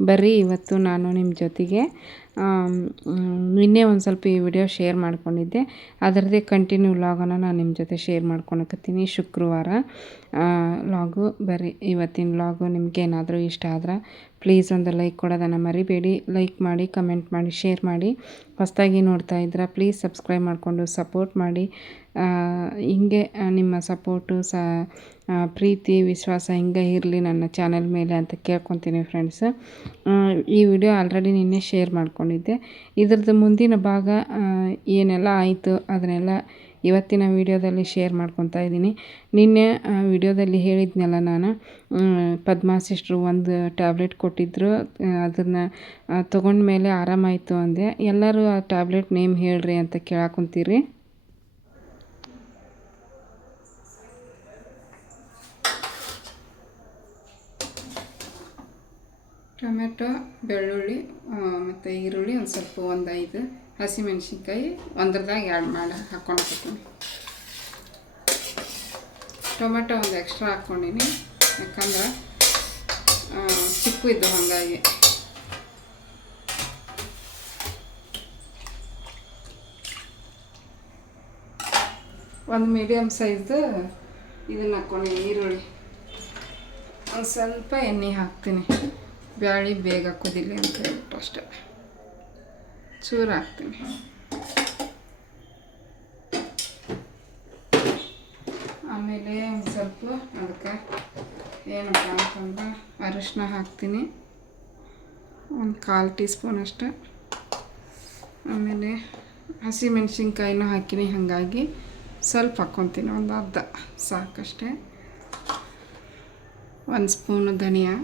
ಬರ್ರಿ ಇವತ್ತು ನಾನು ನಿಮ್ಮ ಜೊತೆಗೆ ನಿನ್ನೆ ಒಂದು ಸ್ವಲ್ಪ ಈ ವಿಡಿಯೋ ಶೇರ್ ಮಾಡ್ಕೊಂಡಿದ್ದೆ. ಅದರದ್ದೇ ಕಂಟಿನ್ಯೂ ಲಾಗನ್ನು ನಾನು ನಿಮ್ಮ ಜೊತೆ ಶೇರ್ ಮಾಡ್ಕೊಳಕತ್ತೀನಿ. ಶುಕ್ರವಾರ ಲಾಗು ಬರ್ರಿ ಇವತ್ತಿನ ಲಾಗು ನಿಮ್ಗೆ ಏನಾದರೂ ಇಷ್ಟ ಆದ್ರೆ ಪ್ಲೀಸ್ ಒಂದು ಲೈಕ್ ಕೊಡೋದನ್ನು ಮರಿಬೇಡಿ. ಲೈಕ್ ಮಾಡಿ ಕಮೆಂಟ್ ಮಾಡಿ ಶೇರ್ ಮಾಡಿ. ಹೊಸದಾಗಿ ನೋಡ್ತಾ ಇದ್ರೆ ಪ್ಲೀಸ್ ಸಬ್ಸ್ಕ್ರೈಬ್ ಮಾಡಿಕೊಂಡು ಸಪೋರ್ಟ್ ಮಾಡಿ. ಹಿಂಗೆ ನಿಮ್ಮ ಸಪೋರ್ಟು ಸ ಆ, ಪ್ರೀತಿ, ವಿಶ್ವಾಸ ಹಿಂಗೆ ಇರಲಿ ನನ್ನ ಚಾನೆಲ್ ಮೇಲೆ ಅಂತ ಕೇಳ್ಕೊತೀನಿ ಫ್ರೆಂಡ್ಸ್ ಈ ವಿಡಿಯೋ ಆಲ್ರೆಡಿ ನಿನ್ನೆ ಶೇರ್ ಮಾಡ್ಕೊಂಡಿದ್ದೆ. ಇದ್ರದ್ದು ಮುಂದಿನ ಭಾಗ ಏನೆಲ್ಲ ಆಯಿತು ಅದನ್ನೆಲ್ಲ ಇವತ್ತಿನ ವಿಡಿಯೋದಲ್ಲಿ ಶೇರ್ ಮಾಡ್ಕೊತಾ ಇದ್ದೀನಿ. ನಿನ್ನೆ ವಿಡಿಯೋದಲ್ಲಿ ಹೇಳಿದ್ನಲ್ಲ ನಾನು ಪದ್ಮಾ ಸಿಸ್ಟ್ರು ಒಂದು ಟ್ಯಾಬ್ಲೆಟ್ ಕೊಟ್ಟಿದ್ದರು ಅದನ್ನು ತೊಗೊಂಡ್ಮೇಲೆ ಆರಾಮಾಯಿತು ಅಂದೆ. ಎಲ್ಲರೂ ಆ ಟ್ಯಾಬ್ಲೆಟ್ ನೇಮ್ ಹೇಳ್ರಿ ಅಂತ ಕೇಳಾಕೊಂತೀರಿ. ಟೊಮೆಟೊ, ಬೆಳ್ಳುಳ್ಳಿ ಮತ್ತು ಈರುಳ್ಳಿ ಒಂದು ಸ್ವಲ್ಪ ಒಂದು ಐದು. ಹಸಿಮೆಣ್ಸಿನ್ಕಾಯಿ ಒಂದ್ರದಾಗ ಎರಡು ಮಾಡಿ ಹಾಕ್ಕೊಳಕತ್ತೀನಿ ಟೊಮೆಟೊ ಒಂದು ಎಕ್ಸ್ಟ್ರಾ ಹಾಕ್ಕೊಂಡಿನಿ ಯಾಕಂದ್ರೆ ಚಿಕ್ಕು ಇದ್ದು ಹಾಗಾಗಿ. ಒಂದು ಮೀಡಿಯಮ್ ಸೈಜ್ದು ಇದನ್ನು ಹಾಕ್ಕೊಂಡಿನಿ ಈರುಳ್ಳಿ. ಒಂದು ಸ್ವಲ್ಪ ಎಣ್ಣೆ ಹಾಕ್ತೀನಿ. ಬ್ಯಾಳಿ ಬೇಗ ಕುದಿಲಿ ಅಂತ ಹೇಳ್ಬಿಟ್ಟು ಅಷ್ಟೆ. ಚೂರು ಹಾಕ್ತೀನಿ ಆಮೇಲೆ ಒಂದು ಸ್ವಲ್ಪ ಅದಕ್ಕೆ ಏನಪ್ಪ ಅಂತಂದ್ರೆ ಅರಿಶಿನ ಹಾಕ್ತೀನಿ. ಒಂದು ಕಾಲು ಟೀ ಸ್ಪೂನ್ ಅಷ್ಟೆ. ಆಮೇಲೆ ಹಸಿಮೆಣ್ಸಿನ್ಕಾಯಿನೂ ಹಾಕಿನಿ ಹಾಗಾಗಿ ಸ್ವಲ್ಪ ಹಾಕ್ಕೊತೀನಿ. ಒಂದು ಅರ್ಧ ಸಾಕಷ್ಟೇ. ಒಂದು ಸ್ಪೂನು ಧನಿಯಾ.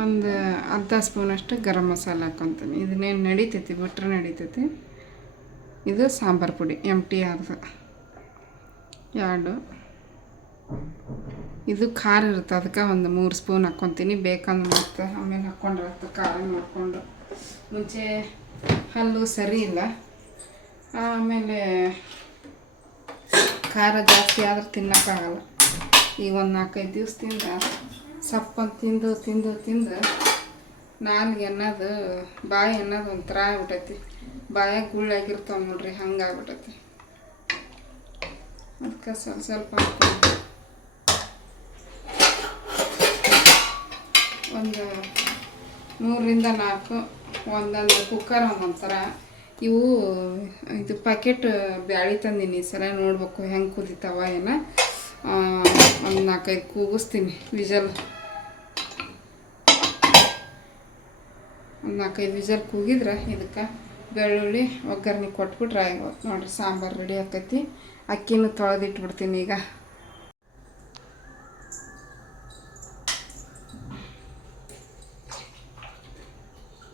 ಒಂದು ಅರ್ಧ ಸ್ಪೂನಷ್ಟು ಗರಂ ಮಸಾಲ ಹಾಕ್ಕೊತೀನಿ ಇದನ್ನೇನು ನಡೀತೈತಿ? ಬಿಟ್ರೆ ನಡೀತೈತಿ. ಇದು ಸಾಂಬಾರು ಪುಡಿ ಎಂ ಟಿ ಆರ್ದು ಎರಡು. ಇದು ಖಾರ ಇರುತ್ತೆ. ಅದಕ್ಕೆ ಒಂದು ಮೂರು ಸ್ಪೂನ್ ಹಾಕ್ಕೊತೀನಿ ಬೇಕಂದ್ರೆ ಮತ್ತೆ ಆಮೇಲೆ ಹಾಕ್ಕೊಂಡ್ರೆ ಆಯ್ತು ಖಾರ ಮಾಡಿಕೊಂಡು. ಮುಂಚೆ ಹಲ್ಲು ಸರಿ ಇಲ್ಲ. ಆಮೇಲೆ ಖಾರ ಜಾಸ್ತಿ ಆದ್ರೆ ತಿನ್ನೋಕ್ಕಾಗಲ್ಲ. ಈಗ ಒಂದು ನಾಲ್ಕೈದು ದಿವಸದಿಂದ ಸಪ್ಪಂತ ತಿಂದು ತಿಂದು ತಿಂದು ನಾಲ್ಗೆ ಅನ್ನೋದು ಬಾಯಿ ಅನ್ನೋದು ಒಂಥರ ಆಗ್ಬಿಟ್ಟೈತಿ ಬಾಯಾಗ ಗುಳ್ಳಾಗಿರ್ತಾವ ನೋಡ್ರಿ, ಹಂಗೆ ಆಗ್ಬಿಟೈತಿ. ಅದಕ್ಕೆ ಸ್ವಲ್ಪ ಸ್ವಲ್ಪ ಒಂದು ಮೂರರಿಂದ ನಾಲ್ಕು, ಒಂದೊಂದು ಕುಕ್ಕರ್ ಒಂದೊಂಥರ ಥರ ಇವು ಇದು ಪ್ಯಾಕೆಟ್ ಬ್ಯಾಳಿ ತಂದೀನಿ ಈ ಸಲ, ನೋಡ್ಬೇಕು ಹೆಂಗೆ ಕುದಿತಾವ ಏನೋ. ಒಂದು ನಾಲ್ಕೈದು ಕೂಗಿಸ್ತೀನಿ, ವಿಜಲ್. ಒಂದು ನಾಲ್ಕೈದು ವಿಜಲ್ ಕೂಗಿದ್ರೆ ಇದಕ್ಕೆ ಬೆಳ್ಳುಳ್ಳಿ, ಒಗ್ಗರಣೆ ಕೊಟ್ಬಿಟ್ರೆ ಆಗೋದು ನೋಡಿರಿ, ಸಾಂಬಾರು ರೆಡಿ ಆಕೈತಿ. ಅಕ್ಕಿನೂ ತೊಳೆದಿಟ್ಬಿಡ್ತೀನಿ ಈಗ.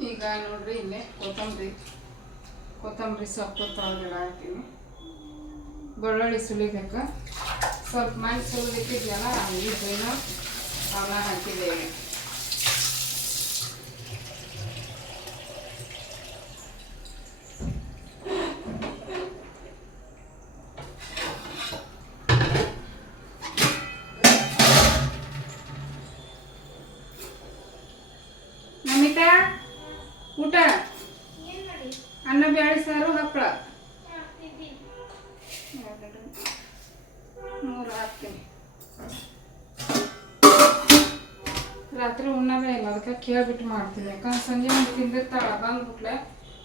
ಈಗ ನೋಡ್ರಿ ಇಲ್ಲೇ ಕೊತ್ತಂಬರಿ. ಕೊತ್ತಂಬರಿ ಸೊಪ್ಪು ತೊಳೆದಿಡಾಕ್ತೀನಿ ಬೆಳ್ಳುಳ್ಳಿ ಸುಲಿಬೇಕು. ಸ್ವಲ್ಪ ಮನೆ ಸುಲಿದಿಟ್ಟಿದ್ಯಲ್ಲ ಇದನ್ನು ಅವನ್ನ ಹಾಕಿದ್ದೇವೆ ಹಾಕ್ತೀನಿ. ರಾತ್ರಿ ಉಣ್ಣೋದೇ ಇಲ್ಲ, ಅದಕ್ಕೆ ಕೇಳ್ಬಿಟ್ಟು ಮಾಡ್ತೀನಿ. ಯಾಕಂದ್ರೆ ಸಂಜೆ ಮುಂದೆ ತಿಂದಿರ್ತಾಳೆ ಬಂದ್ಬಿಟ್ಲೆ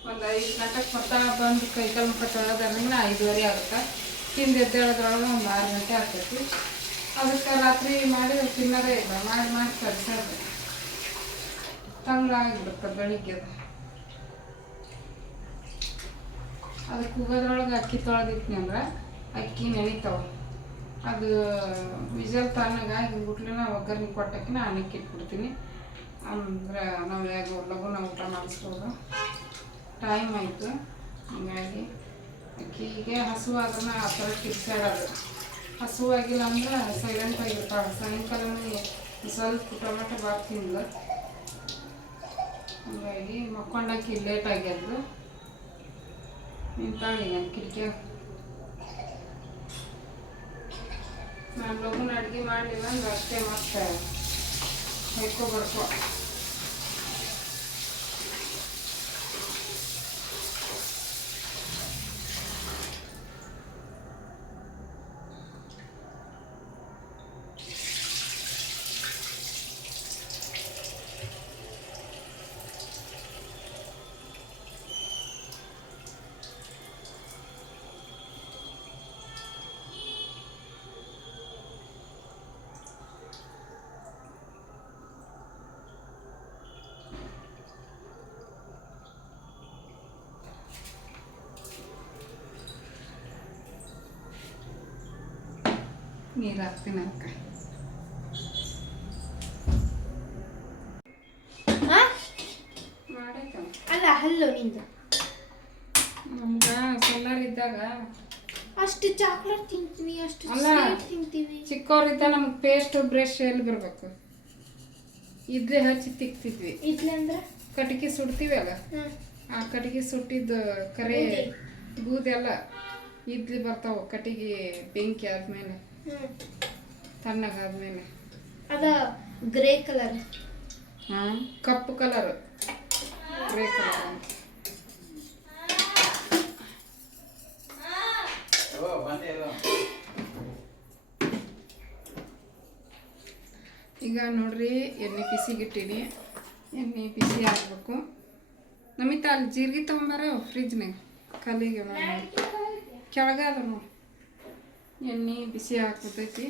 ಒಂದು ಐದು ಗಂಟೆಗೆ ಬರ್ತಾಳೆ ಬಂದು ಕೈ ಕಾಲು ಮುಖ ತೊಳೆದ್ರೆ ಐದುವರೆ ಆಗುತ್ತೆ. ತಿಂದಿದ್ದೇಳೋದ್ರೊಳಗೆ ಒಂದು ಆರು ಗಂಟೆ ಆಗ್ತೈತಿ. ಅದಕ್ಕೆ ರಾತ್ರಿ ಮಾಡಿ ತಿನ್ನೋದೇ ಇಲ್ಲ, ಮಾಡಿ ಮಾಡಿ ಕಳ್ಸೋದು. ತಂಗಾಗಿಬಿಡುತ್ತೆ ಬೆಳಿಗ್ಗೆ ಅದು. ಅದಕ್ಕೆ ಕೂಗೋದ್ರೊಳಗೆ ಅಕ್ಕಿ ತೊಳೆದಿಟ್ನಿ ಅಂದ್ರೆ ಅಕ್ಕಿ ನೆನಿತಾವ. ಅದು ವಿಜಲ್ ತಣ್ಣಗಾಗಿ ಬಿಟ್ಲಿನ ಒಗ್ಗರಣೆ ನಾ ಅನ್ನಕ್ಕೆ ಇಟ್ಬಿಡ್ತೀನಿ. ಅಂದ್ರೆ ನಾವು ಹೇಗೆ ಲಘುನ ಊಟ ಮಾಡಿಸ್ಬೋದು ಟೈಮ್ ಆಯಿತು. ಹೀಗಾಗಿ ಅಕ್ಕಿಗೆ ಹಸುವಾದ್ರೂ ಆ ಥರ ಕಿರ್ಚಾಡೋದು ಹಸುವಾಗಿಲ್ಲ ಅಂದ್ರೆ ಸೈಲೆಂಟ್ ಆಗಿರ್ತಾಳೆ. ಸಾಯಂಕಾಲನೇ ಸ್ವಲ್ಪ ಟೊಮೆಟೊ ಬಾತ್ ತಿಂದು ಹಂಗಾಗಿ ಮಕ್ಕೊಂಡಕ್ಕಿ ಲೇಟ್ ಆಗ್ಯದ್ದು ನಿಂತಾಳಿ ಕಿಟಕಿ ನಾನು ಲಗುನ ಅಡುಗೆ ಮಾಡಲಿಲ್ಲ ಅಂದ್ರೆ ಅಷ್ಟೇ ಮತ್ತೆ ಹೊಯ್ಕೊ ನೀರು ಹಾಕ್ತೀನಿ ಅಕ್ಕ ಅಲ್ಲ ಹಲ್ಲು ನಿಂದು. ನಮ್ಗೆ ಇದ್ದಾಗ. ಅಷ್ಟು ಚಾಕ್ಲೇಟ್ ತಿಂತೀವಿ ಅಷ್ಟು ತಿಂತೀವಿ. ಚಿಕ್ಕವ್ರಿದ್ದ ನಮ್ಗೆ ಪೇಸ್ಟ್ ಬ್ರಷ್ ಎಲ್ಲಿ ಬರಬೇಕು? ಇದ್ಲೆ ಹಚ್ಚಿ ತಿಕ್ತಿದ್ವಿ. ಅಂದ್ರೆ? ಕಟ್ಗೆ ಸುಡ್ತೀವಿ ಅಲ್ಲ? ಆ ಕಟ್ಟಿಗೆ ಸುಟ್ಟಿದ್ದು ಕರೆ ಬೂದಿ. ಬೂದಿ ಎಲ್ಲ ಇದ್ಲಿ ಬರ್ತಾವ ಕಟ್ಟಿಗೆ ಬೆಂಕಿ ಆದ್ಮೇಲೆ. ತಣ್ಣಗಾದ್ಮೇಲೆ. ಅದ ಗ್ರೇ ಕಲರ್. ಹಾಂ ಕಪ್ಪು ಕಲರ್. Grey colour. ಈಗ ನೋಡ್ರಿ ಎಣ್ಣೆ ಬಿಸಿಗಿಟ್ಟೀನಿ. ಎಣ್ಣೆ ಬಿಸಿ ಹಾಕ್ಬೇಕು ನಮಿತ ಅಲ್ಲಿ ಜೀರಿಗೆ ತೊಗೊಂಬಾರ ಫ್ರಿಜ್ನಾಗ ಕಲ್ಲಿಗೆ ಕೆಳಗದ ನೋಡಿ. ಎಣ್ಣೆ ಬಿಸಿ ಹಾಕ್ಬಿಟ್ಟೈತಿ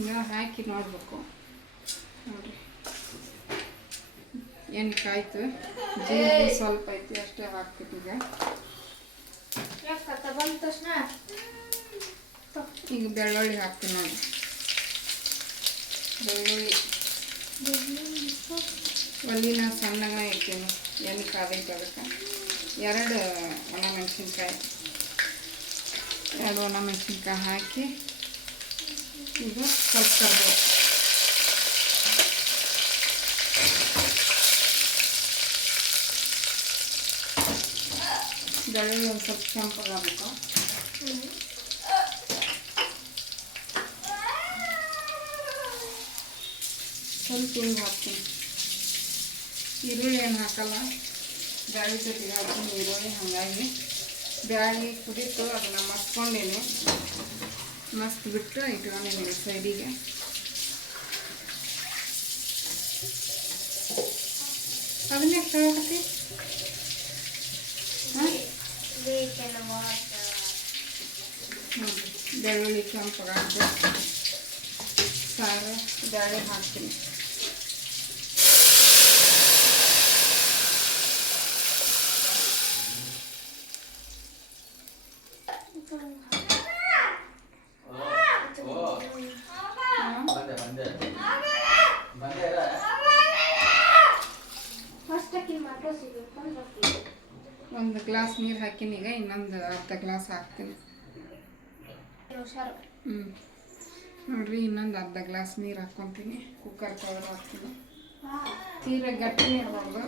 ಈಗ ಹಾಕಿ ನೋಡ್ಬೇಕು. ನೋಡ್ರಿ. ಎಣ್ಣೆ ಕಾಯ್ತು. ಜೀರಿಗೆ ಸ್ವಲ್ಪ ಐತಿ ಅಷ್ಟೇ ಹಾಕ್ಬಿಟ್ಟು ಈಗ. ಬಂದ ತಕ್ಷಣ? ಈಗ ಬೆಳ್ಳುಳ್ಳಿ ಹಾಕ್ತೀನಿ ನೋಡಿ ಬೆಳ್ಳುಳ್ಳಿ. ಒಲ್ಲಿನ ಸಣ್ಣಗ ಇಡ್ತೀನಿ. ಎಣ್ಣೆ ಕಾದೈತೆ ಅದಕ್ಕೆ ಎರಡು ಒಣ ಮೆಣಸಿನ್ಕಾಯಿ ಎರಡು ಒಣ ಮೆಣಸಿನ್ಕಾಯಿ ಹಾಕಿ ಇದು ಸ್ವಲ್ಪ ಕರ್ಬೇವು ಬೆಳ್ಳುಳ್ಳಿ ಒಂದು ಸ್ವಲ್ಪ ಕೆಂಪಗಾಗಬೇಕು ಸ್ವಲ್ಪ ಹಿಂಗೆ ಹಾಕ್ತೀನಿ. ಈರುಳ್ಳಿ ಏನು ಹಾಕಲ್ಲ ಬ್ಯಾಳಿ ಜೊತೆಗೆ ಹಾಕ್ತೀನಿ ಈರುಳ್ಳಿ ಹಾಗಾಗಿ ಬ್ಯಾಳಿ ಕುದೀತು ಅದನ್ನು ಮಸ್ಕೊಂಡೇನೆ ಮಸ್ತ್ ಬಿಟ್ಟು ಇಟ್ಕೊಂಡಿದ್ದೀನಿ ಸೈಡಿಗೆ ಅದನ್ನೇ ಹಾಕಿ ಹಾಂ ನೋಡಿ ಬೆಳ್ಳುಳ್ಳಿ ಕೆಂಪಗಾಗ್ದು ಸಾರು ಬ್ಯಾಳೆ ಹಾಕ್ತೀನಿ ಹಾಂ ಫಸ್ಟ್ ಅಕ್ಕಿನ ಮಾತ್ರ ಸಿಗುತ್ತೆ ಒಂದು ಗ್ಲಾಸ್ ನೀರು ಹಾಕಿನಿ, ಈಗ ಇನ್ನೊಂದು ಅರ್ಧ ಗ್ಲಾಸ್ ಹಾಕ್ತೀನಿ. ಹ್ಞೂ ನೋಡ್ರಿ, ಇನ್ನೊಂದು ಅರ್ಧ ಗ್ಲಾಸ್ ನೀರು ಹಾಕ್ಕೊತೀನಿ ಕುಕ್ಕರ್ ತೊಳೆದು ಹಾಕ್ತೀನಿ. ತೀರಾ ಗಟ್ಟಿನೇ ಇರ್ಬೋದು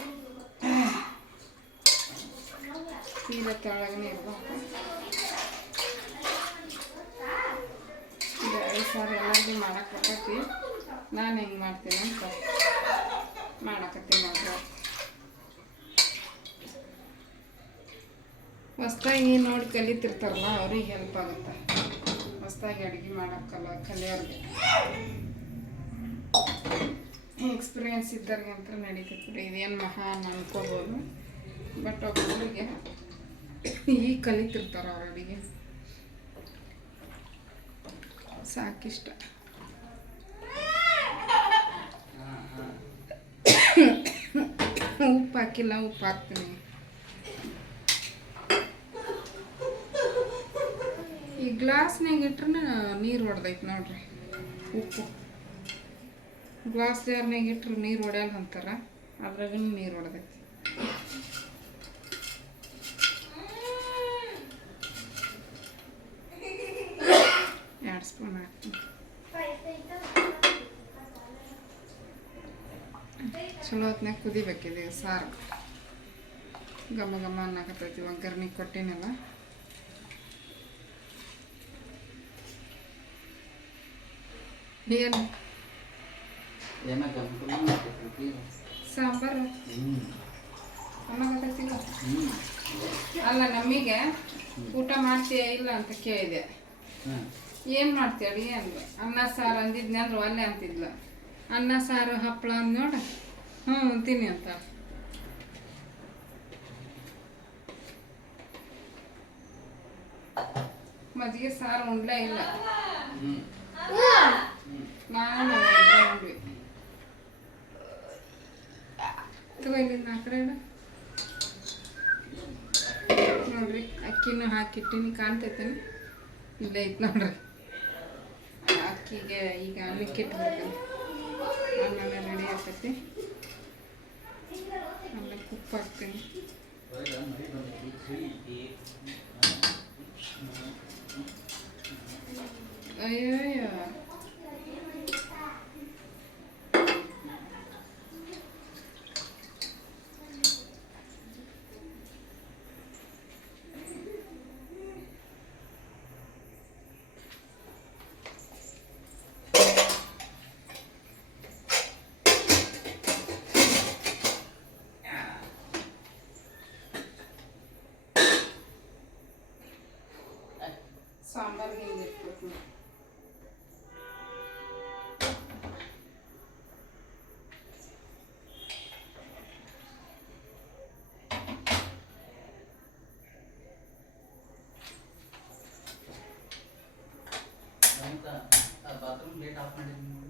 ತೀರಾ ತೆಳಗನೆ ಇರ್ಬೇಕು ಈಗ ಐದು ಸಾವಿರ ಎಲ್ಲರಿಗೂ ಮಾಡಕ್ಕೆ ಬರ್ತೈತಿ ನಾನು ಹೆಂಗೆ ಮಾಡ್ತೀನಿ ಅಂತ ಮಾಡಕತ್ತೀನಿ ನೋಡ್ರಿ. ಹೊಸ್ದಾಗಿ ನೋಡಿ ಕಲಿತಿರ್ತಾರಲ್ಲ ಅವ್ರಿಗೆ ಹೆಲ್ಪ್ ಆಗುತ್ತೆ. ಹೊಸ್ದಾಗಿ ಅಡುಗೆ ಮಾಡೋಕ್ಕಲ್ಲ ಕಲಿಯೋರಿಗೆ. ಎಕ್ಸ್ಪೀರಿಯನ್ಸ್ ಇದ್ದವ್ರಿಗೆ ಅಂತ ನಡೀತೈತೆ. ರೀ ಇದೇನು ಮಹಾನ್ ಅನ್ಕೋಬೋದು. ಬಟ್ ಒಬ್ಬೊಬ್ಬರಿಗೆ ಈಗ ಕಲಿತಿರ್ತಾರೆ ಅವ್ರ ಅಡುಗೆ. ಸಾಕಿಷ್ಟ. ಉಪ್ಪು ಹಾಕಿಲ್ಲ ಉಪ್ಪು ಹಾಕ್ತೀನಿ. ಈ ಗ್ಲಾಸ್ನಾಗ ಇಟ್ರೆ ನೀರು ಹೊಡೆದೈತೆ ನೋಡ್ರಿ. ಉಪ್ಪು. ಗ್ಲಾಸ್ ಜಾರ್ನಾಗ ಇಟ್ರೆ ನೀರು ಹೊಡೆಯಲ್ಲ ಅಂತಾರ ಅದ್ರಾಗ ನೀರು ಹೊಡೆದೈತಿ. ಎರಡು ಸ್ಪೂನ್ ಹಾಕ್ತೀನಿ. ಚಲೋ ಹೊತ್ನಾಗ ಕುದಿಬೇಕಿದೆ ಸಾರು. ಘಮ ಘಮ ಅನ್ನಕತ್ತೈತಿ ಒಗ್ಗರ್ಣಿ ಕೊಟ್ಟಿನಲ್ಲ. ಏನು ಸಾಂಬಾರು ಹ್ಞೂ ಅಲ್ಲ ನಮಗೆ ಊಟ ಮಾಡ್ತೀಯ ಇಲ್ಲ ಅಂತ ಕೇಳಿದೆ ಏನು ಮಾಡ್ತೀಯ ಅಡುಗೆ ಅಂದ್ಲು ಅನ್ನ ಸಾರು ಅಂದಿದ್ನ ಅಂದ್ರೆ ಒಲ್ಲೆ ಅಂತಿದ್ಲು ಅನ್ನ ಸಾರು ಹಪ್ಪಳ ಅಂದ್ ನೋಡ ಹ್ಞೂ ತಿನ್ನಿ ಅಂತ ಮಜ್ಜಿಗೆ ಸಾರು ಉಂಡ್ಲೇ ಇಲ್ಲ ನಾನು ಕಡೆ ನೋಡ್ರಿ ಅಕ್ಕಿನೂ ಹಾಕಿಟ್ಟಿನಿ ಕಾಣ್ತೈತೇನೆ ಇಲ್ಲೇ ಐತೆ ನೋಡ್ರಿ ಅಕ್ಕಿಗೆ ಈಗ ಅನ್ನಕ್ಕೆ ಇಟ್ಬಿಡ್ತೀನಿ ಆಮೇಲೆ ರೆಡಿ ಆಗ್ತೈತಿ ಆಮೇಲೆ ಉಪ್ಪು ಹಾಕ್ತೀನಿ ಅಯ್ಯಯ್ಯೋ ಸಾಂಬಾರ್ಗೆ ಹಿಂಗೆ ಇಟ್ಬಿಟ್ಟು ಅಂತ ಬಾತ್ರೂಮ್ ಲೇಟ್ ಆಫ್ ಮಾಡಿದ್ದೀನಿ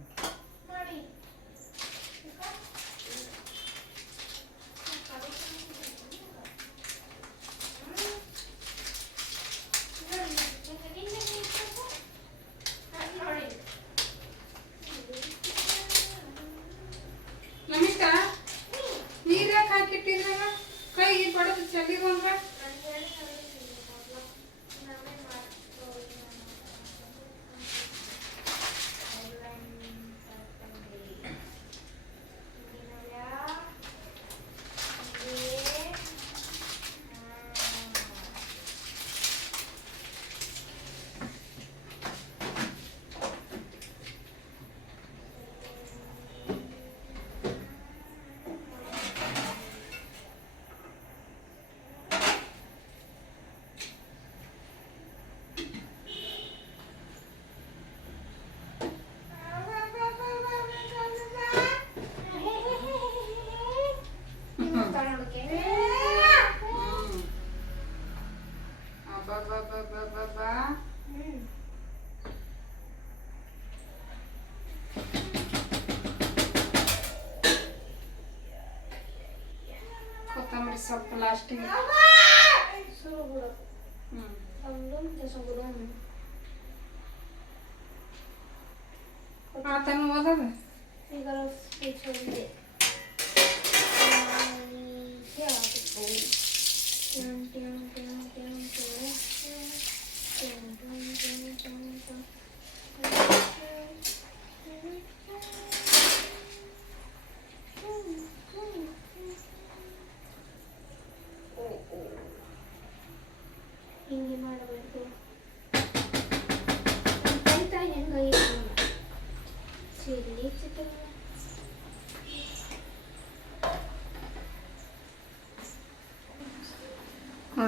ಕೊತ್ತಂಬರಿ ಸೊಪ್ಪು ಲಾಸ್ಟಿಗೆ ಹ್ಮ್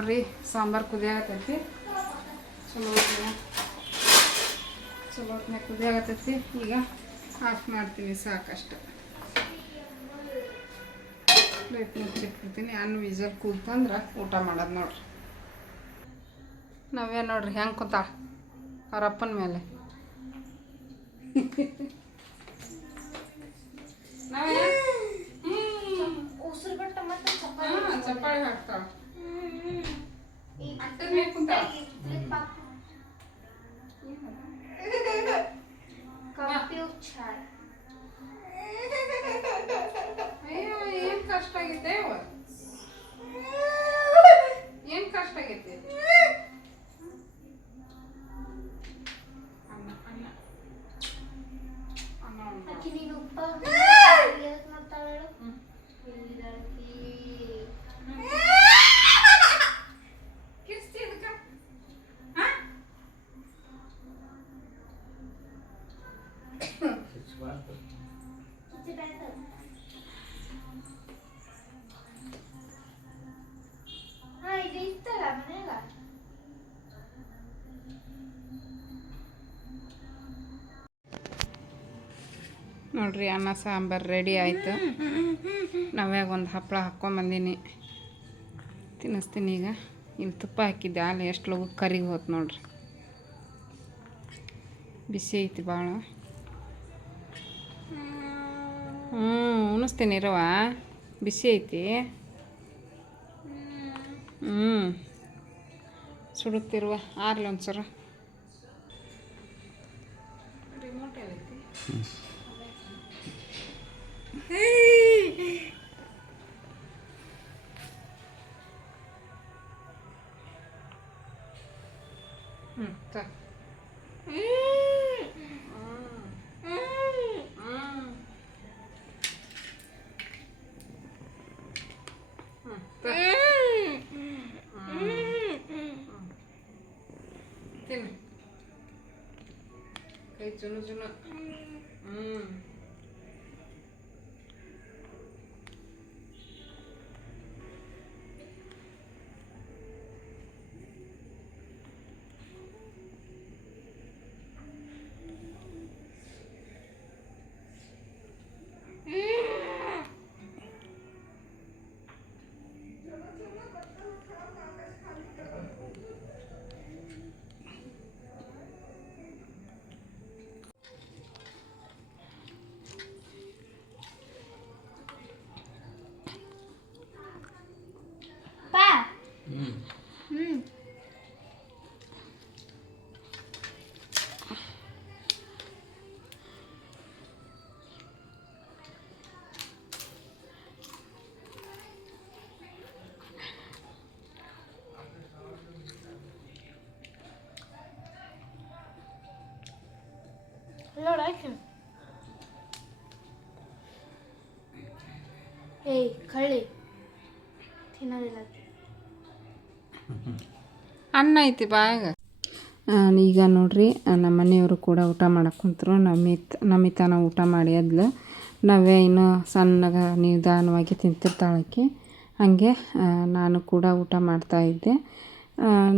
ನೋಡ್ರಿ ಸಾಂಬಾರು ಕುದಿಯಾಗತ್ತೈತಿ ಚಲೋ ಚಲೋ ಹೊತ್ನಾಗ ಕುದಿಯಾಗತ್ತೈತಿ ಈಗ ಆಫ್ ಮಾಡ್ತೀನಿ ಸಾಕಷ್ಟು. ಪ್ಲೇಟ್ ಮುಚ್ಚಿಟ್ಬಿಡ್ತೀನಿ ಅನ್ನ ವಿಜಲ್ ಕೂತಂದ್ರೆ ಊಟ ಮಾಡೋದು ನೋಡ್ರಿ. ನಾವೇ ನೋಡ್ರಿ ಹೆಂಗೆ ಕೂತಾಳ ಅವ್ರ ಅಪ್ಪನ ಮೇಲೆ. ಚಪ್ಪಾಳಿ. ಹಾಕ್ತಾಳ ಈ ಅಕ್ಕನ ಮೇಲೆ ಕುಂತಾಳ ಕಂಪ್ಯೂಟರ್ ಅಯ್ಯೋ ಏನ್ ಕಷ್ಟ ಆಗೈತೆ ಅವ್ವ? ಏನ್ ಕಷ್ಟ ಆಗೈತೆ ಅನ್ನ ಅನ್ನ ಅನ್ನ ಉಂಟು. ಆಕಿ ನೀನು ಉಪ್ಪ ನೋಡ್ರಿ ಅನ್ನ ಸಾಂಬಾರು ರೆಡಿ ಆಯಿತು. ನಾವ್ಯಾಗ ಒಂದು ಹಪ್ಪಳ ಹಾಕ್ಕೊಂಬಂದೀನಿ ತಿನ್ನಿಸ್ತೀನಿ ಈಗ. ಇಲ್ಲಿ ತುಪ್ಪ ಹಾಕಿದ್ದೆ. ಹಾಲು ಎಷ್ಟು ಲಗು ಕರಿಗೆ ಹೋತು ನೋಡ್ರಿ. ಬಿಸಿ ಐತಿ ಭಾಳ ಹ್ಞೂ ಉಣಿಸ್ತೀನಿ ರವ ಬಿಸಿ ಐತಿ. ಹ್ಞೂ ಸುಡುತ್ತಿರುವ ಆರ್ಲಿ ಒಂದ್ಸರ ರಿಮೋಟ್ confecciono es una ನೋಡ್ can. ಏಯ್ ಕಳ್ಳಿ. ತಿನ್ನೋದಿಲ್ಲ. ಅನ್ನ ಐತಿ ಬಾಯಾಗ. ಈಗ ನೋಡ್ರಿ ನಮ್ಮ ಮನೆಯವರು ಕೂಡ ಊಟ ಮಾಡಕ್ಕೆ ಕುಂತರು. ನಮಿತ್ ನಮಿತಾನ ಊಟ ಮಾಡಿ ಅದ್ಲು ನಾವೇ ಇನ್ನೂ ಸಣ್ಣಗ ನಿಧಾನವಾಗಿ ತಿಂತಿರ್ತಾಳಕ್ಕೆ ಹಾಗೆ ನಾನು ಕೂಡ ಊಟ ಮಾಡ್ತಾ ಇದ್ದೆ.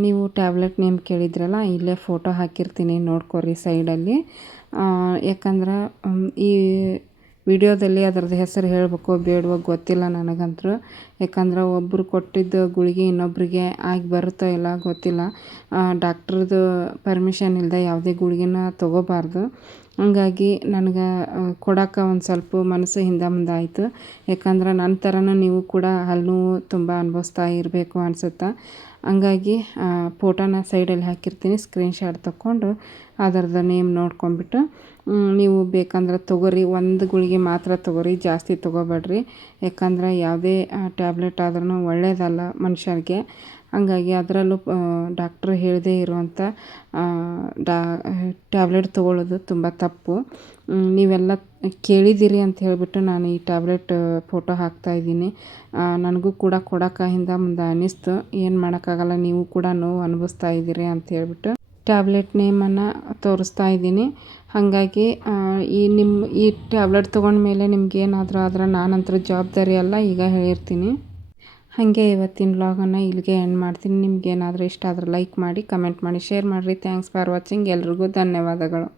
ನೀವು ಟ್ಯಾಬ್ಲೆಟ್ ನೇಮ್ ಕೇಳಿದ್ರಲ್ಲ ಇಲ್ಲೇ ಫೋಟೋ ಹಾಕಿರ್ತೀನಿ ನೋಡ್ಕೊರಿ ಸೈಡಲ್ಲಿ. ಯಾಕಂದ್ರೆ ಈ ವಿಡಿಯೋದಲ್ಲಿ ಅದ್ರದ್ದು ಹೆಸರು ಹೇಳಬೇಕೋ ಬೇಡವೋ ಗೊತ್ತಿಲ್ಲ ನನಗಂತೂ ಯಾಕಂದ್ರೆ ಒಬ್ಬರು ಕೊಟ್ಟಿದ್ದ ಗುಳಿಗೆ ಇನ್ನೊಬ್ಬರಿಗೆ ಆಗಿ ಬರುತ್ತೋ ಇಲ್ಲ ಗೊತ್ತಿಲ್ಲ. ಡಾಕ್ಟ್ರದ್ದು ಪರ್ಮಿಷನ್ ಇಲ್ಲದೆ ಯಾವುದೇ ಗುಳಿಗೆನ ತೊಗೋಬಾರ್ದು. ಹಂಗಾಗಿ ನನಗೆ ಕೊಡೋಕೆ ಒಂದು ಸ್ವಲ್ಪ ಮನಸ್ಸು ಹಿಂದೆ ಮುಂದೆ ಆಯಿತು. ಯಾಕಂದ್ರೆ ನನ್ನ ಥರನೂ ನೀವು ಕೂಡ ಹಲ್ಲು ನೋವು ತುಂಬ ಅನುಭವಿಸ್ತಾ ಇರಬೇಕು ಅನಿಸುತ್ತೆ. ಹಂಗಾಗಿ ಫೋಟೋನ ಸೈಡಲ್ಲಿ ಹಾಕಿರ್ತೀನಿ. ಸ್ಕ್ರೀನ್ಶಾಟ್ ತಗೊಂಡು ಅದರದ್ದು ನೇಮ್ ನೋಡ್ಕೊಂಬಿಟ್ಟು ನೀವು ಬೇಕಂದ್ರೆ ತೊಗೋರಿ. ಒಂದು ಗುಳಿಗೆ ಮಾತ್ರ ತೊಗೋರಿ. ಜಾಸ್ತಿ ತೊಗೋಬೇಡ್ರಿ. ಯಾಕಂದ್ರೆ ಯಾವುದೇ ಟ್ಯಾಬ್ಲೆಟ್ ಆದ್ರೂ ಒಳ್ಳೆಯದಲ್ಲ ಮನುಷ್ಯರಿಗೆ. ಹಂಗಾಗಿ ಅದರಲ್ಲೂ ಡಾಕ್ಟ್ರ್ ಹೇಳದೇ ಇರುವಂಥ ಡಾ ಟ್ಯಾಬ್ಲೆಟ್ ತೊಗೊಳ್ಳೋದು ತುಂಬ ತಪ್ಪು. ನೀವೆಲ್ಲ ಕೇಳಿದ್ದೀರಿ ಅಂತ ಹೇಳಿಬಿಟ್ಟು ನಾನು ಈ ಟ್ಯಾಬ್ಲೆಟ್ ಫೋಟೋ ಹಾಕ್ತಾ ಇದ್ದೀನಿ. ನನಗೂ ಕೂಡ ಕೊಡೋಕೆ ಹಿಂದೆ ಮುಂದೆ ಅನ್ನಿಸ್ತು ಏನು ಮಾಡೋಕ್ಕಾಗಲ್ಲ, ನೀವು ಕೂಡ ನೋವು ಅನುಭವಿಸ್ತಾ ಇದ್ದೀರಿ ಅಂತ ಹೇಳಿಬಿಟ್ಟು ಟ್ಯಾಬ್ಲೆಟ್ ನೇಮನ್ನು ತೋರಿಸ್ತಾ ಇದ್ದೀನಿ. ಹಾಗಾಗಿ ಈ ನಿಮ್ಮ ಈ ಟ್ಯಾಬ್ಲೆಟ್ ತೊಗೊಂಡ್ಮೇಲೆ ನಿಮ್ಗೆ ಏನಾದರೂ ಆದ್ರೆ ನಾನಂತರ ಜವಾಬ್ದಾರಿ ಅಲ್ಲ, ಈಗ ಹೇಳಿರ್ತೀನಿ. ಹಾಗೆ ಇವತ್ತಿನ ವ್ಲಾಗನ್ನು ಇಲ್ಲಿಗೆ ಎಂಡ್ ಮಾಡ್ತೀನಿ. ನಿಮ್ಗೆ ಏನಾದರೂ ಇಷ್ಟ ಆದರೆ ಲೈಕ್ ಮಾಡಿ ಕಮೆಂಟ್ ಮಾಡಿ ಶೇರ್ ಮಾಡಿರಿ. ಥ್ಯಾಂಕ್ಸ್ ಫಾರ್ ವಾಚಿಂಗ್ ಎಲ್ರಿಗೂ ಧನ್ಯವಾದಗಳು.